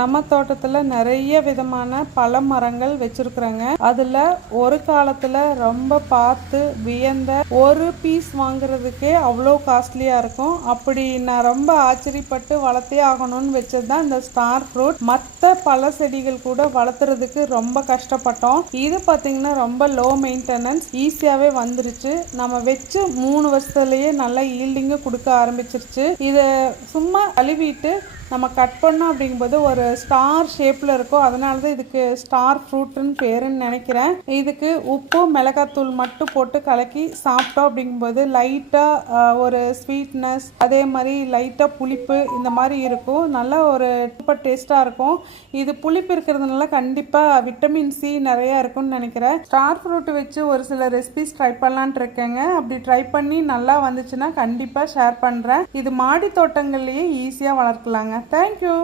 நம்ம தோட்டத்தில் நிறைய விதமான பல மரங்கள் வச்சிருக்கிறோங்க. அதில் ஒரு காலத்தில் ரொம்ப பார்த்து வியந்த ஒரு பீஸ் வாங்குறதுக்கே அவ்வளோ காஸ்ட்லியாக இருக்கும். அப்படி நான் ரொம்ப ஆச்சரியப்பட்டு வளர்த்தே ஆகணும்னு வச்சது தான் இந்த ஸ்டார் ஃப்ரூட். மற்ற பல செடிகள் கூட வளர்த்துறதுக்கு ரொம்ப கஷ்டப்பட்டோம். இது பார்த்திங்கன்னா ரொம்ப லோ மெயின்டெனன்ஸ், ஈஸியாகவே வந்துருச்சு. நம்ம வச்சு 3 வருஷத்துலேயே நல்லா ஈல்டிங்கு கொடுக்க ஆரம்பிச்சிருச்சு. இதை சும்மா கழுவிட்டு நம்ம கட் பண்ணோம் அப்படிங்கும்போது ஒரு ஸ்டார் ஷேப்பில் இருக்கும். அதனால தான் இதுக்கு ஸ்டார் ஃப்ரூட்டுன்னு பேருன்னு நினைக்கிறேன். இதுக்கு உப்பு மிளகாத்தூள் மட்டும் போட்டு கலக்கி சாப்பிட்டோம் அப்படிங்கும்போது லைட்டாக ஒரு ஸ்வீட்னஸ், அதே மாதிரி லைட்டாக புளிப்பு இந்த மாதிரி இருக்கும். நல்லா ஒரு சூப்பர் டேஸ்ட்டாக இருக்கும். இது புளிப்பு இருக்கிறதுனால கண்டிப்பாக விட்டமின் சி நிறையா இருக்கும்னு நினைக்கிறேன். ஸ்டார் ஃப்ரூட் வச்சு ஒரு சில ரெசிபிஸ் ட்ரை பண்ணலான்ட்டு இருக்கேங்க. அப்படி ட்ரை பண்ணி நல்லா வந்துச்சுன்னா கண்டிப்பாக ஷேர் பண்ணுறேன். இது மாடி தோட்டங்கள்லேயே ஈஸியாக வளர்க்கலாங்க. Thank you.